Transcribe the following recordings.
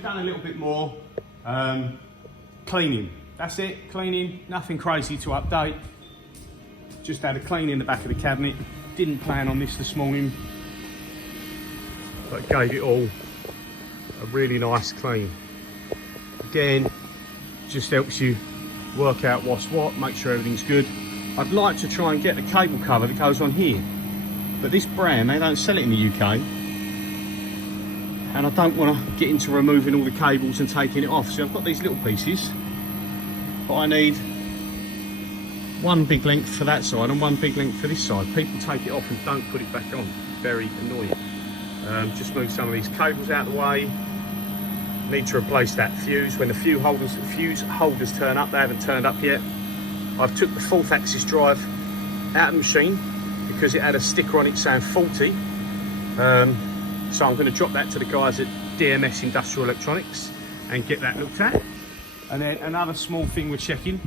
we've done a little bit more cleaning. That's it, cleaning, nothing crazy to update. Just had a clean in the back of the cabinet. Didn't plan on this morning, but gave it all a really nice clean. Again, just helps you work out what's what, make sure everything's good. I'd like to try and get the cable cover that goes on here, but this brand, they don't sell it in the UK, and I don't want to get into removing all the cables and taking it off. So I've got these little pieces, but I need one big length for that side and one big length for this side. People take it off and don't put it back on. Very annoying. Just move some of these cables out of the way. Need to replace that fuse. When the fuse holders turn up, they haven't turned up yet. I've took the 4th axis drive out of the machine because it had a sticker on it saying faulty. So I'm going to drop that to the guys at DMS Industrial Electronics and get that looked at. And then another small thing we're checking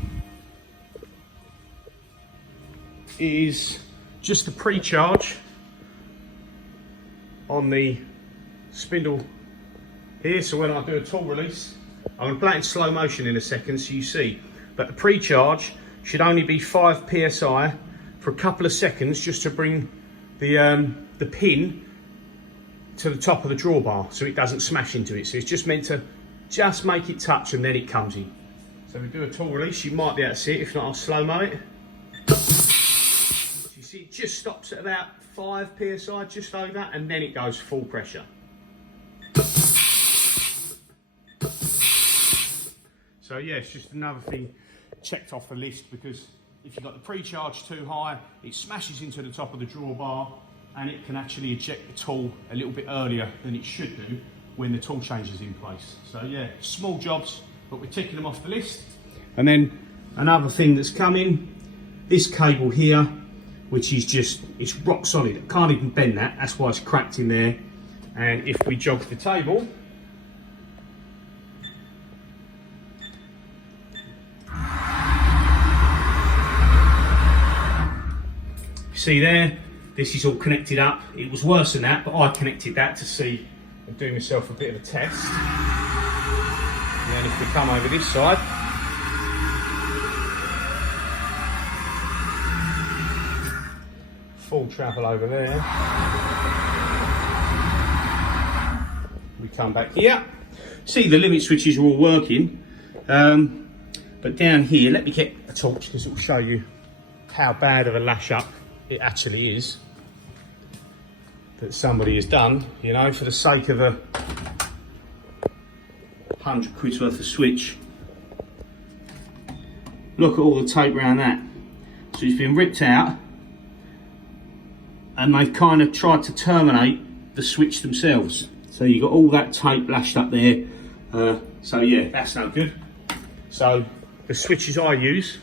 is just the pre-charge on the spindle here. So when I do a tool release, I'm going to play it in slow motion in a second so you see, but the pre-charge should only be 5 psi for a couple of seconds, just to bring the pin to the top of the drawbar so it doesn't smash into it. So it's just meant to just make it touch and then it comes in. So we do a tool release, you might be able to see it, if not I'll slow-mo it. See, it just stops at about 5 psi, just over, and then it goes full pressure. So yeah, it's just another thing checked off the list, because if you've got the pre-charge too high, it smashes into the top of the drawbar and it can actually eject the tool a little bit earlier than it should do when the tool change is in place. So yeah, small jobs, but we're ticking them off the list. And then another thing that's coming, this cable here, which is just, it's rock solid. I can't even bend that, that's why it's cracked in there. And if we jog the table, see there, this is all connected up. It was worse than that, but I connected that to see and do myself a bit of a test. And then if we come over this side, full travel over there. We come back here. See, the limit switches are all working. But down here, let me get a torch because it will show you how bad of a lash up it actually is that somebody has done, you know, for the sake of a 100 quid's worth of switch. Look at all the tape around that. So it's been ripped out and they've kind of tried to terminate the switch themselves. So you've got all that tape lashed up there. So yeah, that's no good. So the switches I use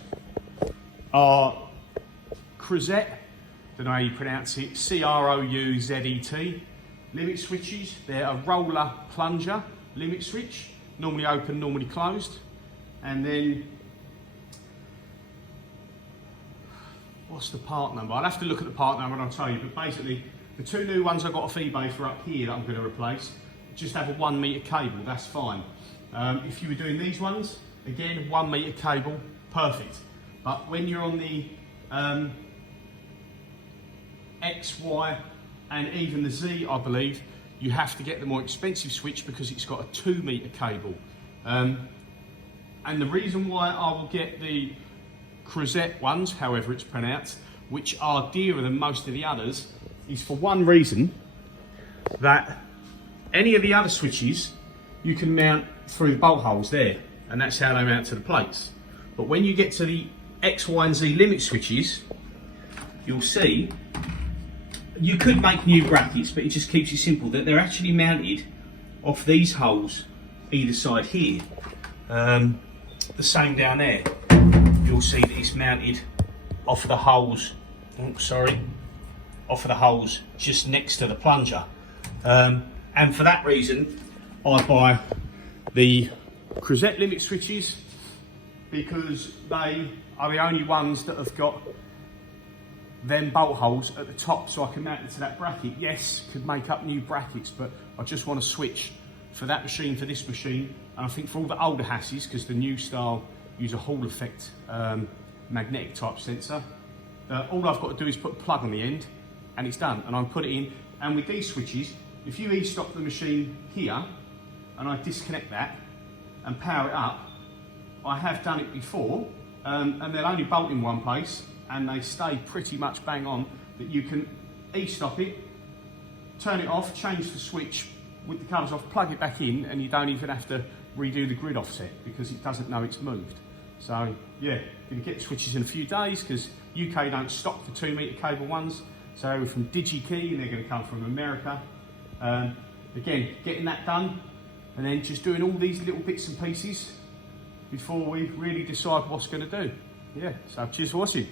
are Crozet, don't know how you pronounce it, C-R-O-U-Z-E-T, limit switches. They're a roller plunger limit switch, normally open, normally closed. And then, what's the part number? I'll have to look at the part number and I'll tell you, but basically, the two new ones I got off eBay for up here that I'm going to replace, just have a 1 metre cable, that's fine. If you were doing these ones, again, 1 metre cable, perfect. But when you're on the X, Y, and even the Z, I believe, you have to get the more expensive switch because it's got a 2 metre cable. And the reason why I will get the Crozet ones, however it's pronounced, which are dearer than most of the others, is for one reason, that any of the other switches you can mount through the bolt holes there, and that's how they mount to the plates. But when you get to the X, Y, and Z limit switches, you'll see you could make new brackets, but it just keeps it simple, that they're actually mounted off these holes either side here. The same down there. You'll see that it's mounted off of the holes, off of the holes just next to the plunger. And for that reason, I buy the Crozet limit switches, because they are the only ones that have got them bolt holes at the top, so I can mount it to that bracket. Yes, could make up new brackets, but I just want to switch for that machine, for this machine, and I think for all the older Haases, because the new style use a Hall effect magnetic type sensor, all I've got to do is put a plug on the end and it's done, and I put it in. And with these switches, if you e-stop the machine here and I disconnect that and power it up, I have done it before, and they'll only bolt in one place and they stay pretty much bang on, that you can e-stop it, turn it off, change the switch with the covers off, plug it back in, and you don't even have to redo the grid offset because it doesn't know it's moved. So yeah, going to get the switches in a few days because UK don't stock the 2 metre cable ones. So from DigiKey, and they're going to come from America. Again, getting that done, and then just doing all these little bits and pieces before we really decide what's going to do. Yeah, so cheers for watching.